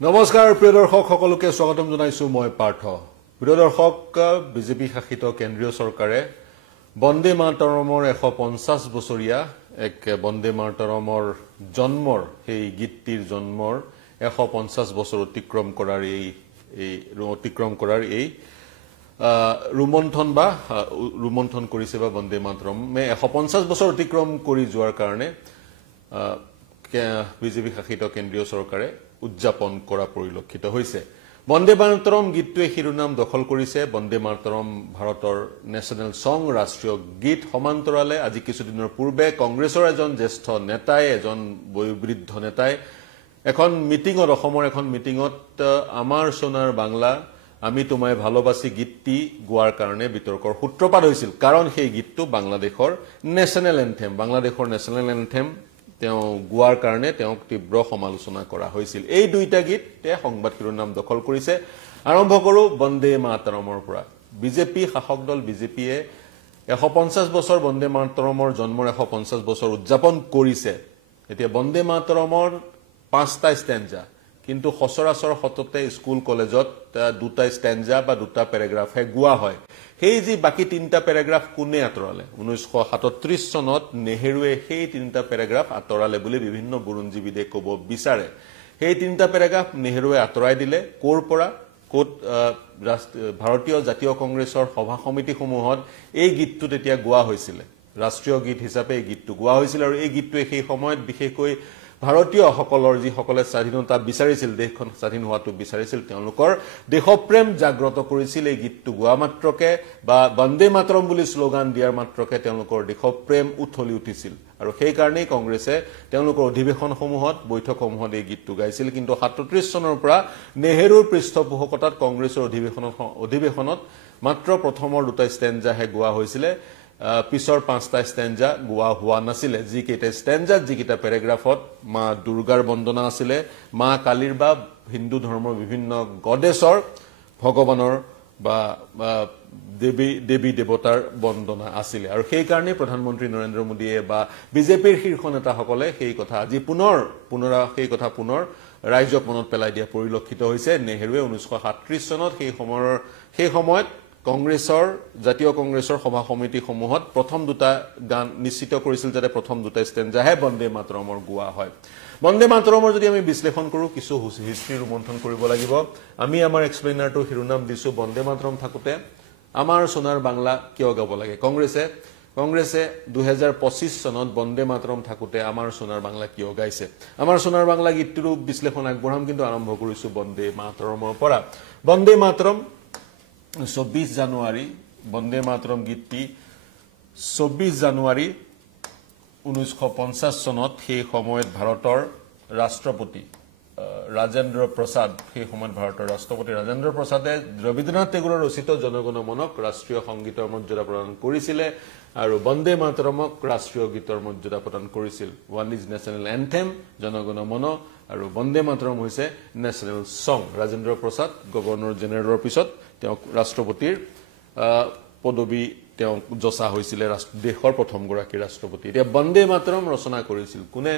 নমস্কাৰ প্ৰিয় দৰ্শক সকলোকে স্বাগতম জনাইছো মই পাৰ্থ। প্ৰিয় দৰ্শক বিজেপি শাসিত কেন্দ্ৰীয় চৰকাৰে বন্দে মাতৰমৰ 150 বছৰীয়া এক বন্দে মাতৰমৰ জন্মৰ সেই গীতটিৰ জন্মৰ 150 বছৰ অতিক্ৰম কৰাৰ এই ৰুমন্থন কৰিছে বা বন্দে মাতৰমে 150 বছৰ অতিক্ৰম কৰি যোৱাৰ কাৰণে বিজেপি শাসিত কেন্দ্ৰীয় চৰকাৰে উদযাপন কৰা পৰিলক্ষিত হৈছে। বন্দে মাতৰম গীতটোৱে শিৰোনাম দখল কৰিছে। বন্দে মাতৰম ভাৰতৰ নেশ্যনেল সং, ৰাষ্ট্ৰীয় গীত। সমান্তৰালে আজি কিছুদিনৰ পূৰ্বে কংগ্ৰেছৰ এজন জ্যেষ্ঠ নেতাই, এজন বয়োবৃদ্ধ নেতাই অসমৰ এখন মিটিঙত আমাৰ সোণাৰ বাংলা আমি তোমায় ভালোবাসি গীতটি গোৱাৰ কাৰণে বিতৰ্কৰ সূত্ৰপাত হৈছিল। কাৰণ সেই গীতটো বাংলাদেশৰ নেশ্যনেল এন্থেম তেওঁ গোৱাৰ কাৰণে তেওঁক তীব্ৰ সমালোচনা কৰা হৈছিল। এই দুইটা গীতে সংবাদ শিৰোনাম দখল কৰিছে। আৰম্ভ কৰো বন্দে মাতৰমৰ পৰা। বিজেপি শাসক দল বিজেপিয়ে 150 বছৰ বন্দে মাতৰমৰ জন্মৰ 150 বছৰ উদযাপন কৰিছে। এতিয়া বন্দে মাতৰমৰ 5টা ষ্টেঞ্জা, কিন্তু সচৰাচৰ সততে স্কুল কলেজত 2টা ষ্টেঞ্জা বা 2টা পেৰাগ্ৰাফহে গোৱা হয়। সেই যি বাকি 3টা পেৰাগ্ৰাফ কোনে আঁতৰালে? 1937 চনত নেহেৰুৱে সেই 3টা পেৰাগ্ৰাফ আঁতৰালে বুলি বিভিন্ন বুৰঞ্জীবিদে ক'ব বিচাৰে। সেই 3টা পেৰাগ্ৰাফ নেহেৰুৱে আঁতৰাই দিলে ক'ৰ পৰা? ক'ত ভাৰতীয় জাতীয় কংগ্ৰেছৰ সভা সমিতিসমূহত এই গীতটো তেতিয়া গোৱা হৈছিল। ৰাষ্ট্ৰীয় গীত হিচাপে এই গীতটো গোৱা হৈছিল আৰু এই গীতটোৱে সেই সময়ত বিশেষকৈ ভাৰতীয়সকলৰ যিসকলে স্বাধীনতা বিচাৰিছিল, দেশখন স্বাধীন হোৱাটো বিচাৰিছিল, তেওঁলোকৰ দেশপ্ৰেম জাগ্ৰত কৰিছিল। এই গীতটো গোৱা মাত্ৰকে বা বন্দে মাতৰম বুলি শ্লোগান দিয়াৰ মাত্ৰকে তেওঁলোকৰ দেশপ্ৰেম উঠলি উঠিছিল আৰু সেইকাৰণেই কংগ্ৰেছে তেওঁলোকৰ অধিৱেশনসমূহত, বৈঠকসমূহত এই গীতটো গাইছিল। কিন্তু 37 চনৰ পৰা নেহেৰুৰ পৃষ্ঠপোষকতাত কংগ্ৰেছৰ অধিৱেশনত মাত্ৰ প্ৰথমৰ 2টা ষ্টেঞ্জাহে গোৱা হৈছিলে। পিছৰ 5টা ষ্টেঞ্জা গোৱা হোৱা নাছিলে। যিকেইটা ষ্টেঞ্জাত, যিকেইটা পেৰাগ্ৰাফত মা দুৰ্গাৰ বন্দনা আছিলে, মা কালীৰ বা হিন্দু ধৰ্মৰ বিভিন্ন গডেছৰ, ভগৱানৰ বা দেৱী দেৱতাৰ বন্দনা আছিলে। আৰু সেইকাৰণেই প্ৰধানমন্ত্ৰী নৰেন্দ্ৰ মোদীয়ে বা বিজেপিৰ শীৰ্ষ নেতাসকলে সেই কথা আজি পুনৰ ৰাইজক মনত পেলাই দিয়া পৰিলক্ষিত হৈছে। নেহেৰুৱে 1937 চনত সেই সময়ত জাতীয় কংগ্ৰেছৰ সভা সমিতিসমূহত প্ৰথম 2টা গান নিশ্চিত কৰিছিল যাতে প্ৰথম 2টা ষ্টেঞ্জাহে বন্দে মাতৰমৰ গোৱা হয়। বন্দে মাতৰমৰ যদি আমি বিশ্লেষণ কৰোঁ, কিছু হিষ্ট্ৰী ৰোমন্থন কৰিব লাগিব। আমি আমাৰ এক্সপ্লেইনাৰটো শিৰোনাম দিছোঁ বন্দে মাতৰম থাকোঁতে আমাৰ সোণাৰ বাংলা কিয় গাব লাগে। কংগ্ৰেছে 2025 চনত বন্দে মাতৰম থাকোঁতে আমাৰ সোণাৰ বাংলা কিয় গাইছে। আমাৰ সোণাৰ বাংলা গীতটোৰো বিশ্লেষণ আগবঢ়াম, কিন্তু আৰম্ভ কৰিছোঁ বন্দে মাতৰমৰ পৰা। বন্দে মাতৰম 24 জানুৱাৰী, বন্দে মাতৰম গীতটি 24 জানুৱাৰী 1950 চনত সেই সময়ত ভাৰতৰ ৰাষ্ট্ৰপতি ৰাজেন্দ্ৰ প্ৰসাদে ৰবীন্দ্ৰনাথ টেগোৰৰ ৰচিত জনগণ মনক ৰাষ্ট্ৰীয় সংগীতৰ মৰ্যাদা প্ৰদান কৰিছিলে আৰু বন্দে মাতৰমক ৰাষ্ট্ৰীয় গীতৰ মৰ্যাদা প্ৰদান কৰিছিল। ওৱান ইজ নেশ্যনেল এন্থেম, জনগণ মন, আৰু বন্দে মাতৰম হৈছে নেশ্যনেল সং। ৰাজেন্দ্ৰ প্ৰসাদ গভৰ্ণৰ জেনেৰেলৰ পিছত তেওঁক ৰাষ্ট্ৰপতিৰ পদবী তেওঁক যচা হৈছিলে, দেশৰ প্ৰথমগৰাকী ৰাষ্ট্ৰপতি। এতিয়া বন্দে মাতৰম ৰচনা কৰিছিল কোনে?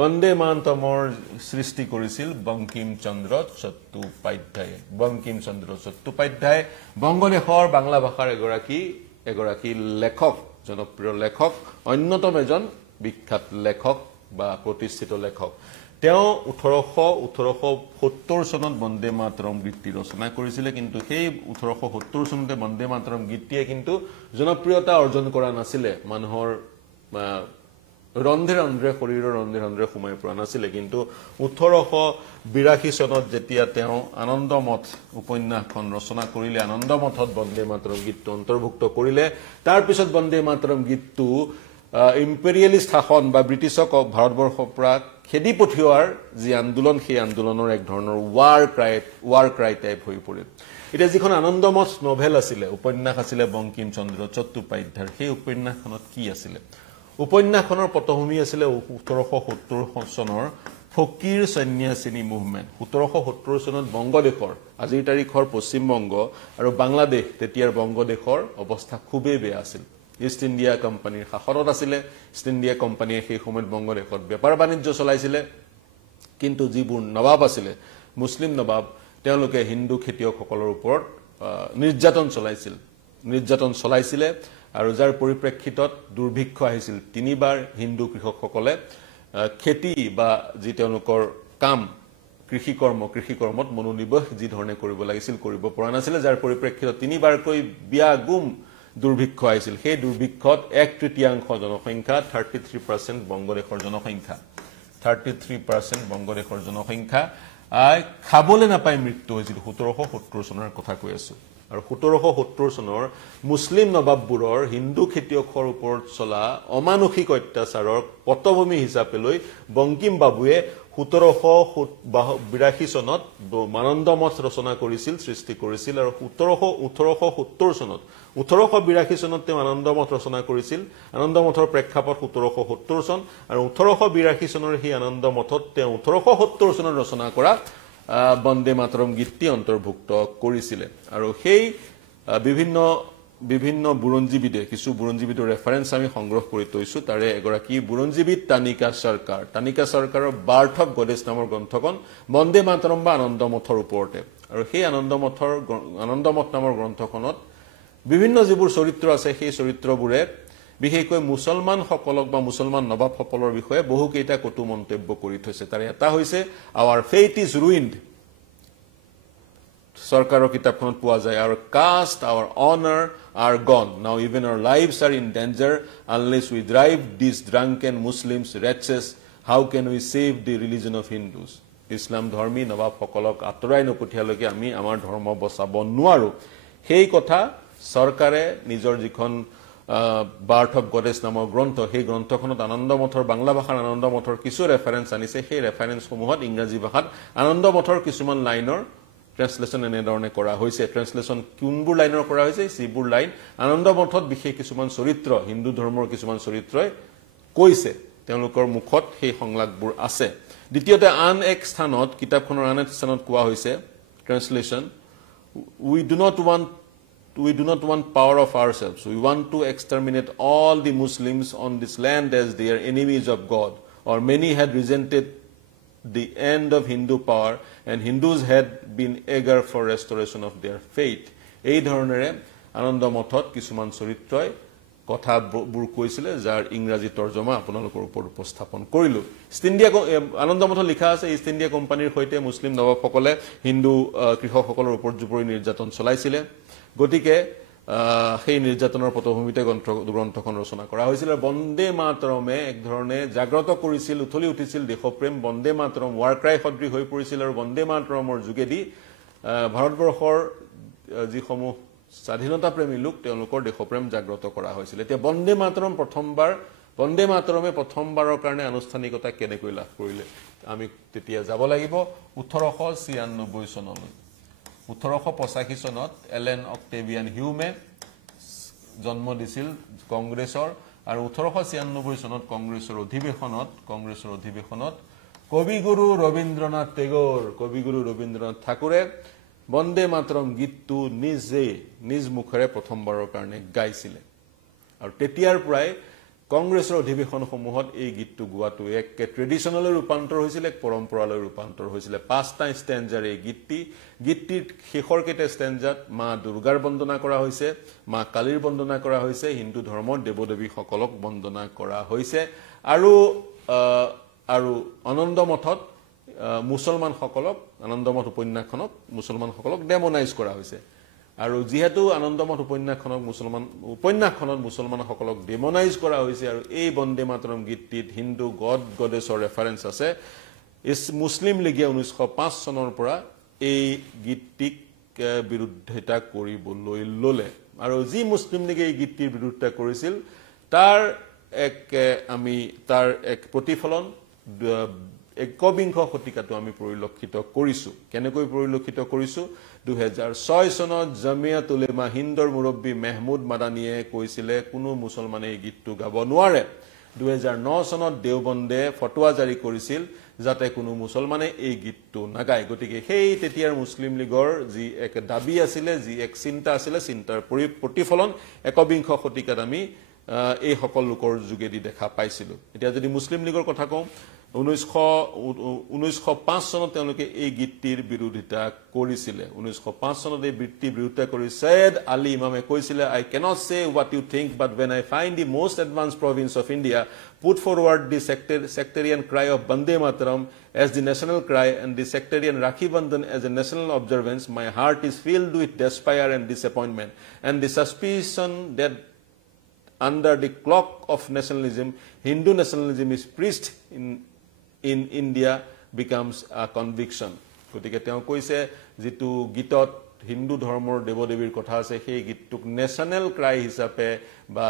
বন্দে মাতৰমৰ সৃষ্টি কৰিছিল বংকিম চন্দ্ৰ চট্টোপাধ্যায়ে। বংগদেশৰ বাংলা ভাষাৰ এগৰাকী লেখক, জনপ্ৰিয় লেখক, অন্যতম এজন বিখ্যাত লেখক বা প্ৰতিষ্ঠিত লেখক। তেওঁ 1870 চনত বন্দে মাতৰম গীতটি ৰচনা কৰিছিলে, কিন্তু সেই 1870 চনতে বন্দে মাতৰম গীতটিয়ে কিন্তু জনপ্ৰিয়তা অৰ্জন কৰা নাছিলে। মানুহৰ শৰীৰৰ ৰন্ধে ৰন্ধে সোমাই পৰা নাছিলে। কিন্তু 1882 চনত যেতিয়া তেওঁ আনন্দমঠ উপন্যাসখন ৰচনা কৰিলে, আনন্দমঠত বন্দে মাতৰম গীতটো অন্তৰ্ভুক্ত কৰিলে। তাৰপিছত বন্দে মাতৰম গীতটো ইম্পেৰিয়েলিষ্ট শাসন বা ব্ৰিটিছক ভাৰতবৰ্ষৰ পৰা খেদি পঠিওৱাৰ যি আন্দোলন, সেই আন্দোলনৰ এক ধৰণৰ ৱাৰ ক্ৰাই টাইপ হৈ পৰিল। এতিয়া যিখন আনন্দমঠ নভেল আছিলে, উপন্যাস আছিলে বংকিম চন্দ্ৰ চট্টোপাধ্যায়ৰ, সেই উপন্যাসখনত কি আছিলে? উপন্যাসখনৰ পটভূমি আছিলে 1770 চনৰ ফকীৰ সন্ন্যাসিনী মুভমেণ্ট। 1770 চনত বংগদেশৰ, আজিৰ তাৰিখৰ পশ্চিমবংগ আৰু বাংলাদেশ, তেতিয়াৰ বংগদেশৰ অৱস্থা খুবেই বেয়া আছিল। ইষ্ট ইণ্ডিয়া কোম্পানীৰ শাসনত আছিলে। ইষ্ট ইণ্ডিয়া কোম্পানীয়ে সেই সময়ত বংগদেশত বেপাৰ বাণিজ্য চলাইছিলে। কিন্তু যিবোৰ নবাব আছিলে মুছলিম নবাব তেওঁলোকে হিন্দু খেতিয়কসকলৰ ওপৰত নিৰ্যাতন চলাইছিলে আৰু যাৰ পৰিপ্ৰেক্ষিতত দুৰ্ভিক্ষ আহিছিল তিনিবাৰ হিন্দু কৃষকসকলে খেতি বা যি তেওঁলোকৰ কাম কৃষিকৰ্মত মনোনিৱেশ যি ধৰণে কৰিব লাগিছিল কৰিব পৰা নাছিলে যাৰ পৰিপ্ৰেক্ষিতত তিনিবাৰকৈ ব্যাগুম দুৰ্ভিক্ষ আহিছিল সেই দুৰ্ভিক্ষত 1/3 জনসংখ্যা 33% বংগদেশৰ জনসংখ্যা 33% বংগদেশৰ জনসংখ্যা খাবলৈ নাপায় মৃত্যু হৈছিল 1770 চনৰ কথা কৈ আছো আৰু 1770 চনৰ মুছলিম নবাববোৰৰ হিন্দু খেতিয়কৰ ওপৰত চলা অমানসিক অত্যাচাৰৰ পটভূমি হিচাপে লৈ বংকিম বাবুৱে 1782 চনত মানন্দ মঠ ৰচনা কৰিছিল সৃষ্টি কৰিছিল আৰু 1870 চনত 1882 চনত তেওঁ আনন্দ মঠ ৰচনা কৰিছিল আনন্দ মঠৰ প্ৰেক্ষাপট 1770 চন আৰু 1882 চনৰ সেই আনন্দ মঠত তেওঁ 1870 চনত ৰচনা কৰা বন্দে মাতৰম গীতটি অন্তৰ্ভুক্ত কৰিছিল আৰু সেই বিভিন্ন বুৰঞ্জীবিদে কিছু বুৰঞ্জীবিদৰ ৰেফাৰেন্স আমি সংগ্ৰহ কৰি তৈছো তাৰে এগৰাকী বুৰঞ্জীবিদ তানিকা সৰকাৰৰ বাৰ্থ অফ গডেছ নামৰ গ্ৰন্থখন বন্দে মাতৰম বা আনন্দ মঠৰ ওপৰতে আৰু সেই আনন্দ মঠ নামৰ গ্ৰন্থখনত বিভিন্ন যিবোৰ চৰিত্ৰ আছে সেই চৰিত্ৰবোৰে বিশেষকৈ মুছলমানসকলক বা মুছলমান নবাবসকলৰ বিষয়ে বহু কেইটা কটু মন্তব্য কৰি থৈছে তাৰে এটা হৈছে আৱাৰ ফেইট ইজ ৰুইনড সৰকাৰৰ কিতাপখনত পোৱা যায় আৰু কাষ্ট আৱাৰ অনাৰ are gone now even our lives are in danger unless we drive this drunken Muslims wretches how can we save the religion of Hindus Islam ধৰ্মী নবাবসকলক আঁতৰাই নপঠিয়ালৈকে আমি আমাৰ ধৰ্ম বচাব নোৱাৰো সেই কথা সৰকাৰে নিজৰ যিখন বাৰ্থ অফ গডেছ নামৰ গ্ৰন্থ সেই গ্ৰন্থখনত আনন্দ মঠৰ বাংলা ভাষাৰ আনন্দ মঠৰ কিছু ৰেফাৰেন্স আনিছে সেই ৰেফাৰেন্সসমূহত ইংৰাজী ভাষাত আনন্দ মঠৰ কিছুমান লাইনৰ ট্ৰান্সলেশন এনেধৰণে কৰা হৈছে ট্ৰান্সলেশন কোনবোৰ লাইনৰ কৰা হৈছে যিবোৰ লাইন আনন্দ মঠত বিশেষ কিছুমান চৰিত্ৰ হিন্দু ধৰ্মৰ কিছুমান চৰিত্ৰই কৈছে তেওঁলোকৰ মুখত সেই সংলাপবোৰ আছে দ্বিতীয়তে আন এক স্থানত কিতাপখনৰ আন এক স্থানত কোৱা হৈছে ট্ৰান্সলেশন we do not want power of ourselves we want to exterminate all the Muslims on this land as they are enemies of God or many had resented the end of Hindu power and Hindus had been eager for restoration of their faith এই ধৰণেৰে আনন্দ মঠত কিছুমান চৰিত্ৰই কথাবোৰ কৈছিলে যাৰ ইংৰাজী তৰ্জমা আপোনালোকৰ ওপৰত উপস্থাপন কৰিলো ইষ্ট ইণ্ডিয়া আনন্দ মঠত লিখা আছে ইষ্ট ইণ্ডিয়া কোম্পানীৰ সৈতে মুছলিম নবাবসকলে হিন্দু কৃষকসকলৰ ওপৰত জুপুৰি নিৰ্যাতন চলাইছিলে গতিকে সেই নিৰ্যাতনৰ পটভূমিতে গ্ৰন্থখন ৰচনা কৰা হৈছিল আৰু বন্দে মাতৰমে এক ধৰণে জাগ্ৰত কৰিছিল উঠলি উঠিছিল দেশপ্ৰেম বন্দে মাতৰম ৱাৰ ক্ৰাই সদৃশ হৈ পৰিছিল আৰু বন্দে মাতৰমৰ যোগেদি ভাৰতবৰ্ষৰ যিসমূহ স্বাধীনতা প্ৰেমী লোক তেওঁলোকৰ দেশপ্ৰেম জাগ্ৰত কৰা হৈছিল এতিয়া বন্দে মাতৰমে প্ৰথমবাৰৰ কাৰণে আনুষ্ঠানিকতা কেনেকৈ লাভ কৰিলে আমি তেতিয়া যাব লাগিব 1896 চনলৈ 1885 চনত এলেন অক্টেভিয়ান হিউমে জন্ম দিছিল কংগ্ৰেছৰ আৰু 1896 চনত কংগ্ৰেছৰ অধিৱেশনত কবিগুৰু ৰবীন্দ্ৰনাথ ঠাকুৰে বন্দে মাতৰম গীতটো নিজ মুখেৰে প্ৰথমবাৰৰ কাৰণে গাইছিলে আৰু তেতিয়াৰ পৰাই কংগ্ৰেছৰ অধিৱেশনসমূহত এই গীতটো গোৱাটো এক ট্ৰেডিশনলৈ ৰূপান্তৰ হৈছিল এক পৰম্পৰালৈ ৰূপান্তৰ হৈছিল পাঁচটা ষ্টেঞ্জাৰ এই গীতটিৰ শেষৰ কেইটা ষ্টেঞ্জাত মা দুৰ্গাৰ বন্দনা কৰা হৈছে মা কালীৰ বন্দনা কৰা হৈছে হিন্দু ধৰ্মৰ দেৱদেৱীসকলক বন্দনা কৰা হৈছে আৰু আনন্দ মঠত আনন্দ মঠ উপন্যাসখনক ডেমনাইজ কৰা হৈছে আৰু যেহেতু আনন্দ মঠ উপন্যাসখনক মুছলমানসকলক ডেমনাইজ কৰা হৈছে আৰু এই বন্দে মাতৰম গীতটিত হিন্দু গডেছৰ ৰেফাৰেন্স আছে মুছলিম লীগে 1905 চনৰ পৰা এই গীতটিক বিৰুদ্ধিতা কৰিবলৈ ললে আৰু যি মুছলিম লীগে এই গীতটিৰ বিৰুদ্ধিতা কৰিছিল তাৰ এক প্ৰতিফলন একবিংশ শতিকাটো আমি পৰিলক্ষিত কৰিছো কেনেকৈ পৰিলক্ষিত কৰিছো 2006 চনত জামিয়াত উলেমা হিন্দৰ মুৰব্বী মেহমুদ মাদানীয়ে কৈছিলে কোনো মুছলমানে এই গীতটো গাব নোৱাৰে 2009 চনত দেওবন্দে ফতোৱা জাৰি কৰিছিল যাতে কোনো মুছলমানে এই গীতটো নাগায় গতিকে সেই তেতিয়াৰ মুছলিম লীগৰ যি এক দাবী আছিল যি এক চিন্তা আছিল চিন্তাৰ প্ৰতিফলন একবিংশ শতিকাত আমি এই সকল লোকৰ যোগেদি দেখা পাইছিলো এতিয়া যদি মুছলিম লীগৰ কথা কওঁ 1905 চনত তেওঁলোকে এই গীতটিৰ বিৰোধিতা কৰিছিলে 1905 চনত এই গীতটিৰ বিৰোধিতা কৰি সৈয়দ আলী ইমামে কৈছিলে I cannot say what you think but when I find the most advanced province of India put forward the sectarian cry of Bande Mataram as the national cry and the sectarian Rakhi Bandhan as a national observance my heart is filled with despair and disappointment and the suspicion that under the cloak of nationalism Hindu nationalism is preached in India becomes a conviction. গতিকে তেওঁ কৈছে যেটো গীতত হিন্দু ধৰ্মৰ দেৱদেৱীৰ কথা আছে সেই গীতটোক national cry হিচাপে বা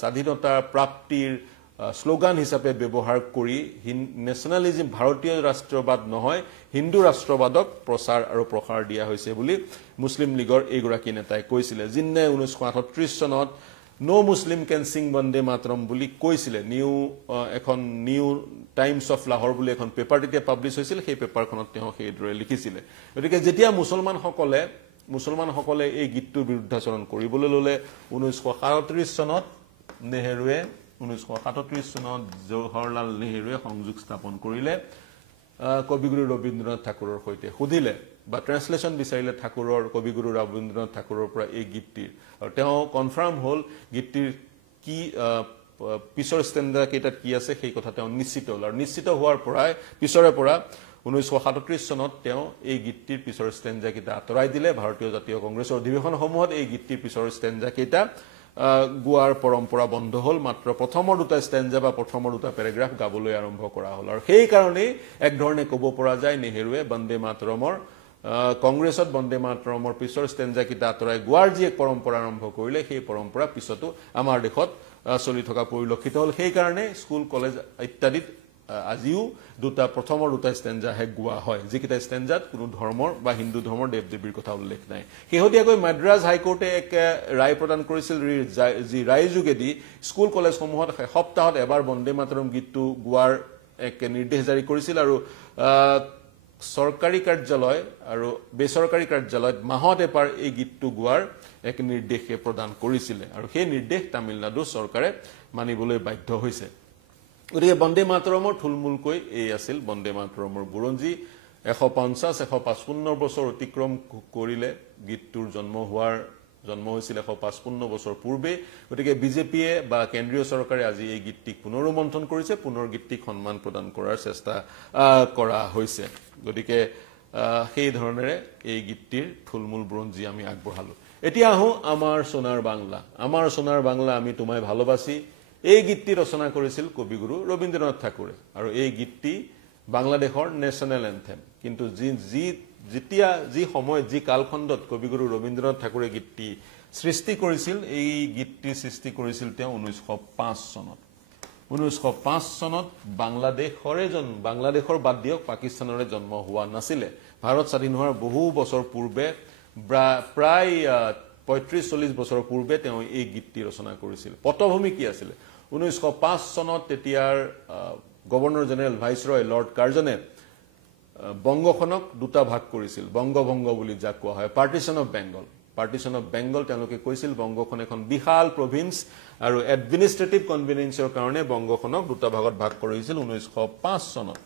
স্বাধীনতা প্ৰাপ্তিৰ স্লোগান হিচাপে ব্যৱহাৰ কৰি নেশনালিজম ভাৰতীয় ৰাষ্ট্ৰবাদ নহয় হিন্দু ৰাষ্ট্ৰবাদক প্ৰচাৰ আৰু প্ৰসাৰ দিয়া হৈছে বুলি মুছলিম লীগৰ এইগৰাকী নেতাই কৈছিলে জিন্নে 1938 চনত No Muslim can sing Bande Mataram বুলি কৈছিলে এখন নিউ টাইমছ অফ লাহোৰ বুলি এখন পেপাৰ তেতিয়া পাবলিছ হৈছিল সেই পেপাৰখনত তেওঁ সেইদৰে লিখিছিলে গতিকে যেতিয়া মুছলমানসকলে এই গীতটোৰ বিৰুদ্ধাচৰণ কৰিবলৈ ললে 1937 চনত নেহেৰুৱে 1937 চনত জৱাহৰলাল নেহেৰুৱে সংযোগ স্থাপন কৰিলে কবিগুৰু ৰবীন্দ্ৰনাথ ঠাকুৰৰ সৈতে সুধিলে বা ট্ৰান্সলেচন বিচাৰিলে ঠাকুৰৰ কবিগুৰু ৰবীন্দ্ৰনাথ ঠাকুৰৰ পৰা এই গীতটিৰ আৰু তেওঁ কনফাৰ্ম হ'ল গীতটিৰ কি পিছৰ ষ্টেণ্ডা কেইটাত কি আছে সেই কথা তেওঁ নিশ্চিত হ'ল আৰু নিশ্চিত হোৱাৰ পৰাই পিছৰে পৰা 1937 চনত তেওঁ এই গীতটিৰ পিছৰ ষ্টেণ্ডা কেইটা আঁতৰাই দিলে ভাৰতীয় জাতীয় কংগ্ৰেছৰ অধিৱেশনসমূহত এই গীতটিৰ পিছৰ ষ্টেণ্ডা কেইটা গোৱাৰ পৰম্পৰা বন্ধ হ'ল মাত্ৰ প্ৰথমৰ দুটা ষ্টেণ্ডা বা প্ৰথমৰ দুটা পেৰাগ্ৰাফ গাবলৈ আৰম্ভ কৰা হ'ল আৰু সেই কাৰণেই এক ধৰণে ক'ব পৰা যায় নেহেৰুৱে বন্দে মাতৰমৰ কংগ্ৰেছত বন্দে মাতৰমৰ পিছৰ ষ্টেণ্ডা কেইটা আঁতৰাই গোৱাৰ যি এক পৰম্পৰা আৰম্ভ কৰিলে সেই পৰম্পৰা পিছতো আমাৰ দেশত চলি থকা পৰিলক্ষিত হ'ল সেই কাৰণে স্কুল কলেজ ইত্যাদিত আজিও প্ৰথমৰ দুটা ষ্টেণ্ডাহে গোৱা হয় যিকেইটা ষ্টেণ্ডাত কোনো ধৰ্মৰ বা হিন্দু ধৰ্মৰ দেৱদেৱীৰ কথা উল্লেখ নাই শেহতীয়াকৈ মাদ্ৰাজ হাইকোৰ্টে এক ৰায় প্ৰদান কৰিছিল যি ৰায় যোগেদি স্কুল কলেজসমূহত সপ্তাহত এবাৰ বন্দে মাতৰম গীতটো গোৱাৰ এক নিৰ্দেশ জাৰি কৰিছিল আৰু চৰকাৰী কাৰ্যালয় আৰু বেচৰকাৰী কাৰ্যালয়ত মাহত এবাৰ এই গীতটো গোৱাৰ এক নিৰ্দেশ প্ৰদান কৰিছিল আৰু সেই নিৰ্দেশ তামিলনাডু চৰকাৰে মানিবলৈ বাধ্য হৈছে গতিকে বন্দে মাতৰমৰ থুলমূলকৈ এই আছিল বন্দে মাতৰমৰ বুৰঞ্জী 150-155 বছৰ অতিক্ৰম কৰিলে গীতটোৰ জন্ম হৈছিল 155 বছৰ পূৰ্বে গতিকে বিজেপিয়ে বা কেন্দ্ৰীয় চৰকাৰে আজি এই গীতটিক পুনৰুমন্থন কৰিছে পুনৰ গীতটিক সন্মান প্ৰদান কৰাৰ চেষ্টা কৰা হৈছে গতিকে সেই ধৰণেৰে এই গীতটিৰ থুলমূল বুৰঞ্জী আমি আগবঢ়ালো এতিয়া আহো আমাৰ সোনাৰ বাংলা আমি তোমায় ভালোবাসি এই গীতটি ৰচনা কৰিছিল কবিগুৰু ৰবীন্দ্ৰনাথ ঠাকুৰে আৰু এই গীতটি বাংলাদেশৰ নেশনেল এন্থেম কিন্তু যি সময় যি কালখণ্ডত কবিগুৰু ৰবীন্দ্ৰনাথ ঠাকুৰে গীতটি সৃষ্টি কৰিছিল এই গীতটি সৃষ্টি কৰিছিল তেওঁ 1905 চনত 1905 চনত বাংলাদেশৰ বাদ দিয়ক পাকিস্তানৰে জন্ম হোৱা নাছিলে ভাৰত স্বাধীন হোৱাৰ বহু বছৰ পূৰ্বে প্ৰায় 35-40 বছৰ পূৰ্বে তেওঁ এই গীতটি ৰচনা কৰিছিল পটভূমি কি আছিল 1905 চনত তেতিয়াৰ গভৰ্ণৰ জেনেৰেল ভাইসৰয় লৰ্ড কাৰ্জনে বংগখনক দুটা ভাগ কৰিছিল বংগভংগ বুলি যাক কোৱা হয় পাৰ্টিশন অফ বেংগল তেওঁলোকে কৈছিল বংগখন এখন বিশাল প্ৰভিন্স আৰু এডমিনিষ্ট্ৰেটিভ কনভেনিয়েন্সৰ কাৰণে বংগখনক দুটা ভাগত ভাগ কৰিছিল 1905 চনত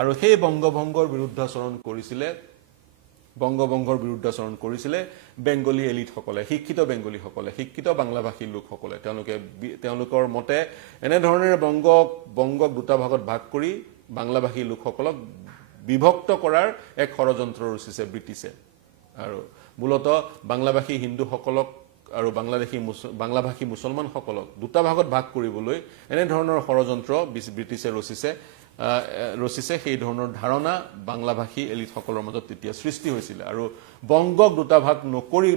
আৰু সেই বংগভংগৰ বিৰুদ্ধাচৰণ কৰিছিলে বেংগলী এলিটসকলে শিক্ষিত বাংলাভাষী লোকসকলে তেওঁলোকৰ মতে এনে ধৰণে বংগক দুটা ভাগত ভাগ কৰি বাংলাভাষী লোকসকলক বিভক্ত কৰাৰ এক ষড়যন্ত্ৰ ৰচিছে ব্ৰিটিছে আৰু মূলতঃ বাংলাভাষী হিন্দুসকলক আৰু বাংলাভাষী মুছলমানসকলক দুটা ভাগত ভাগ কৰিবলৈ এনে ধৰণৰ ষড়যন্ত্ৰ ব্ৰিটিছে ৰচিছে সেই ধৰণৰ ধাৰণা বাংলাভাষী এলিটসকলৰ মাজত তেতিয়া সৃষ্টি হৈছিল আৰু বংগক দুটা ভাগ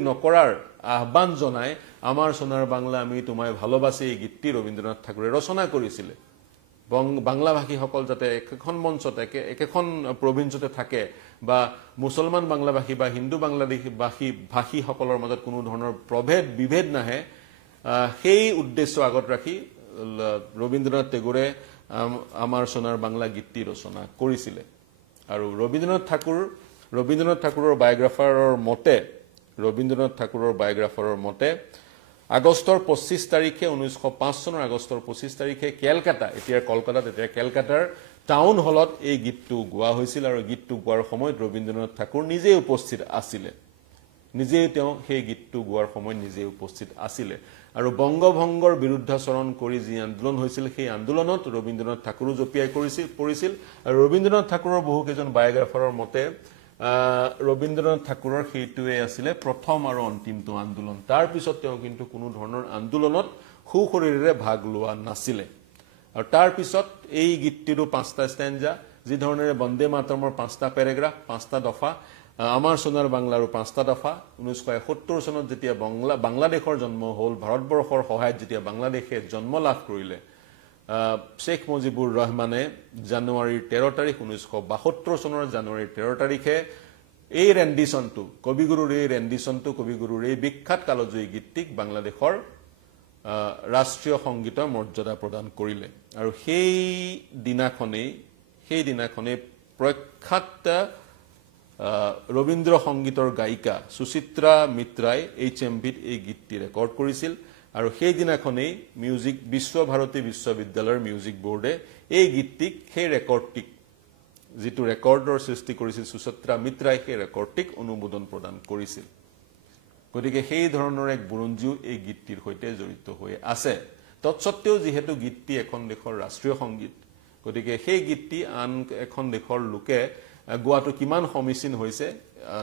নকৰাৰ আহ্বান জনাই আমাৰ সোনাৰ বাংলা আমি তোমায় ভালোবাসি এই গীতটি ৰবীন্দ্ৰনাথ ঠাকুৰে ৰচনা কৰিছিল বাংলাভাষীসকল যাতে একেখন মঞ্চত একেখন প্ৰভিন্সতে থাকে বা মুছলমান বাংলাভাষী বা হিন্দু ভাষীসকলৰ মাজত কোনো ধৰণৰ বিভেদ নাহে সেই উদ্দেশ্য আগত ৰাখি ৰবীন্দ্ৰনাথ টেগোৰে আমাৰ সোনাৰ বাংলা গীতটি ৰচনা কৰিছিল আৰু ৰবীন্দ্ৰনাথ ঠাকুৰৰ বায়োগ্ৰাফাৰৰ মতে আগষ্টৰ 25 তাৰিখে 1905 চনৰ আগষ্টৰ 25 তাৰিখে কেলকাতা এতিয়াৰ কলকাতাত এতিয়া কেলকাতাৰ টাউন হলত এই গীতটো গোৱা হৈছিল আৰু গীতটো গোৱাৰ সময়ত ৰবীন্দ্ৰনাথ ঠাকুৰ নিজে উপস্থিত আছিলে নিজেই তেওঁ সেই গীতটো গোৱাৰ সময়ত নিজে উপস্থিত আছিলে আৰু বংগভংগৰ বিৰুদ্ধাচৰণ কৰি যি আন্দোলন হৈছিল সেই আন্দোলনত ৰবীন্দ্ৰনাথ ঠাকুৰো জপিয়াই পৰিছিল আৰু ৰবীন্দ্ৰনাথ ঠাকুৰৰ বহু কেইজন বায়োগ্ৰাফাৰৰ মতে ৰবীন্দ্ৰনাথ ঠাকুৰৰ সেইটোৱে আছিলে প্ৰথম আৰু অন্তিমটো আন্দোলন তাৰ পিছত তেওঁ কিন্তু কোনো ধৰণৰ আন্দোলনত সুশৰীৰেৰে ভাগ লোৱা নাছিলে আৰু তাৰ পিছত এই গীতটিৰো 5টা ষ্টেঞ্জা যি ধৰণেৰে বন্দে মাতৰমৰ 5টা পেৰাগ্ৰাফ 5টা দফা আমাৰ সোণাৰ বাংলাৰো 5টা দফা 1971 চনত যেতিয়া বাংলাদেশৰ জন্ম হ'ল ভাৰতবৰ্ষৰ সহায়ত যেতিয়া বাংলাদেশে জন্ম লাভ কৰিলে শেখ মুজিবুৰ ৰহমানে জানুৱাৰীৰ 13 তাৰিখ 1972 চনৰ জানুৱাৰীৰ 13 তাৰিখে এই ৰেন্ডিশনটো কবিগুৰুৰ এই ৰেন্ডিশনটো কবিগুৰুৰ এই বিখ্যাত কালজয়ী গীতটিক বাংলাদেশৰ ৰাষ্ট্ৰীয় সংগীতৰ মৰ্যাদা প্ৰদান কৰিলে আৰু সেই দিনাখনেই প্ৰখ্যাত ৰবীন্দ্ৰ সংগীতৰ গায়িকা সুচিত্ৰা মিত্ৰাই HMVত এই গীতটি ৰেকৰ্ড কৰিছিল আৰু সেই দিনাখনেই বিশ্বভাৰতী বিশ্ববিদ্যালয়ৰ মিউজিক বোৰ্ডে এই গীতটিক সেই ৰেকৰ্ডটিক যিটো ৰেকৰ্ডৰ সৃষ্টি কৰিছিল সুচিত্ৰা মিত্ৰাই সেই ৰেকৰ্ডটিক অনুমোদন প্ৰদান কৰিছিল গতিকে সেই ধৰণৰ এক বুৰঞ্জীও এই গীতটিৰ সৈতে জড়িত হৈ আছে তৎসত্ত্বেও যিহেতু গীতটি এখন দেশৰ ৰাষ্ট্ৰীয় সংগীত গতিকে সেই গীতটি আন এখন দেশৰ লোকে গোৱাটো কিমান সমীচীন হৈছে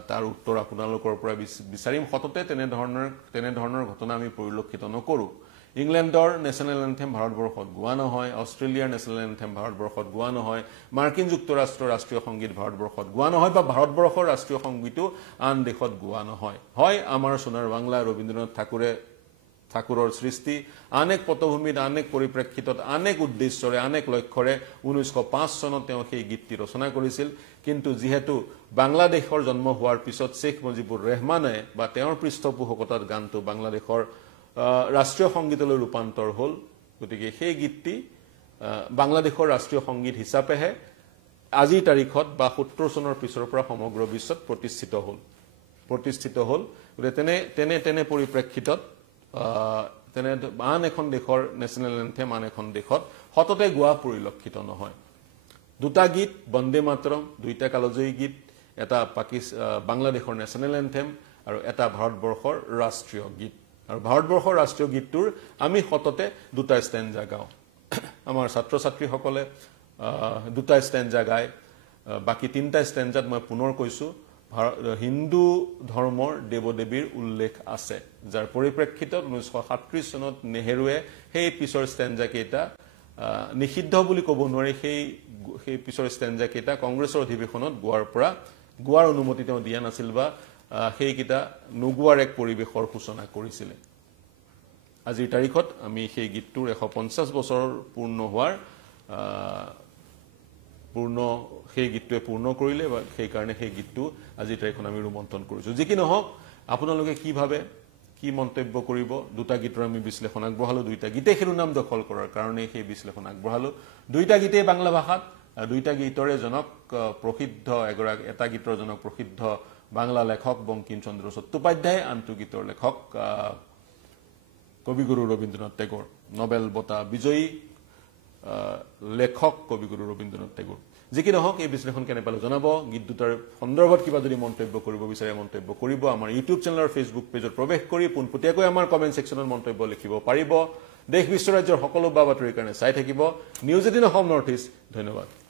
তাৰ উত্তৰ আপোনালোকৰ পৰা বিচাৰিম হততে তেনে ধৰণৰ ঘটনা আমি পৰিলক্ষিত নকৰো ইংলেণ্ডৰ নেশ্যনেল এন্থেম ভাৰতবৰ্ষত গোৱা নহয় অষ্ট্ৰেলিয়াৰ নেশ্যনেল এন্থেম ভাৰতবৰ্ষত গোৱা নহয় মাৰ্কিন যুক্তৰাষ্ট্ৰৰ ৰাষ্ট্ৰীয় সংগীত ভাৰতবৰ্ষত গোৱা নহয় বা ভাৰতবৰ্ষৰ ৰাষ্ট্ৰীয় সংগীতো আন দেশত গোৱা নহয় হয় আমাৰ সোণাৰ বাংলা ৰবীন্দ্ৰনাথ ঠাকুৰৰ সৃষ্টি আনেক পটভূমিত আনেক পৰিপ্ৰেক্ষিতত আনেক উদ্দেশ্যৰে আনেক লক্ষ্যৰে 1905 চনত তেওঁ সেই গীতটি ৰচনা কৰিছিল কিন্তু যেহেতু বাংলাদেশৰ জন্ম হোৱাৰ পিছত শেখ মুজিবুৰ ৰহমানে বা তেওঁৰ পৃষ্ঠপোষকতাত গানটো বাংলাদেশৰ ৰাষ্ট্ৰীয় সংগীতলৈ ৰূপান্তৰ হ'ল গতিকে সেই গীতটি বাংলাদেশৰ ৰাষ্ট্ৰীয় সংগীত হিচাপেহে আজিৰ তাৰিখত বা 70 চনৰ পিছৰ পৰা সমগ্ৰ বিশ্বত প্ৰতিষ্ঠিত হ'ল গতিকে তেনে পৰিপ্ৰেক্ষিতত তেনে আন এখন দেশৰ নেশ্যনেল এন্থেম আন এখন দেশত হততে গোৱা পৰিলক্ষিত নহয় দুটা গীত বন্দে মাতৰম দুইটা কালজয়ী গীত এটা বাংলাদেশৰ নেশ্যনেল এন্থেম আৰু এটা ভাৰতবৰ্ষৰ ৰাষ্ট্ৰীয় গীত আৰু ভাৰতবৰ্ষৰ ৰাষ্ট্ৰীয় গীতটোৰ আমি হততে দুটা ষ্টেঞ্জা গাওঁ আমাৰ ছাত্ৰ ছাত্ৰীসকলে দুটা ষ্টেঞ্জা গায় বাকি তিনিটা ষ্টেঞ্জাত মই পুনৰ কৈছো হিন্দু ধৰ্মৰ দেৱদেৱীৰ উল্লেখ আছে যাৰ পৰিপ্ৰেক্ষিতত 1937 চনত নেহেৰুৱে সেই পিছৰ ষ্টেঞ্জা কেইটা নিষিদ্ধ বুলি ক'ব নোৱাৰি সেই পিছৰ ষ্টেঞ্জা কেইটা কংগ্ৰেছৰ অধিৱেশনত গোৱাৰ অনুমতি তেওঁ দিয়া নাছিল বা সেইকেইটা নোগোৱাৰ এক পৰিৱেশৰ সূচনা কৰিছিলে আজিৰ তাৰিখত আমি সেই গীতটোৰ 150 বছৰ সেই গীতটোৱে পূৰ্ণ কৰিলে বা সেই কাৰণে সেই গীতটো আজিৰ তাৰিখত আমি ৰোমন্থন কৰিছো যি কি নহওক আপোনালোকে কি ভাবে কি মন্তব্য কৰিব দুটা গীতৰ আমি বিশ্লেষণ আগবঢ়ালো দুইটা গীতে শিৰোনাম দখল কৰাৰ কাৰণে সেই বিশ্লেষণ আগবঢ়ালো দুইটা গীতে বাংলা ভাষাত দুইটা গীতৰে জনক প্ৰসিদ্ধ এটা গীতৰ জনক প্ৰসিদ্ধ বাংলা লেখক বঙ্কিম চন্দ্ৰ চট্টোপাধ্যায় আনটো গীতৰ লেখক কবিগুৰু ৰবীন্দ্ৰনাথ টেগোৰ নোবেল বঁটা বিজয়ী লেখক কবিগুৰু ৰবীন্দ্ৰনাথ টেগোৰ যি কি নহওক এই বিশ্লেষণ কেনে পালো জনাব গীত দুটাৰ সন্দৰ্ভত কিবা যদি মন্তব্য কৰিব বিচাৰে মন্তব্য কৰিব আমাৰ ইউটিউব চেনেলৰ ফেচবুক পেজত প্ৰৱেশ কৰি পোনপটীয়াকৈ আমাৰ কমেন্ট সেকশনত মন্তব্য লিখিব পাৰিব দেশ বিশ্ব ৰাজ্যৰ সকলো বাতৰিৰ কাৰণে চাই থাকিব নিউজ 18 অসম নৰ্থ ইষ্ট ধন্যবাদ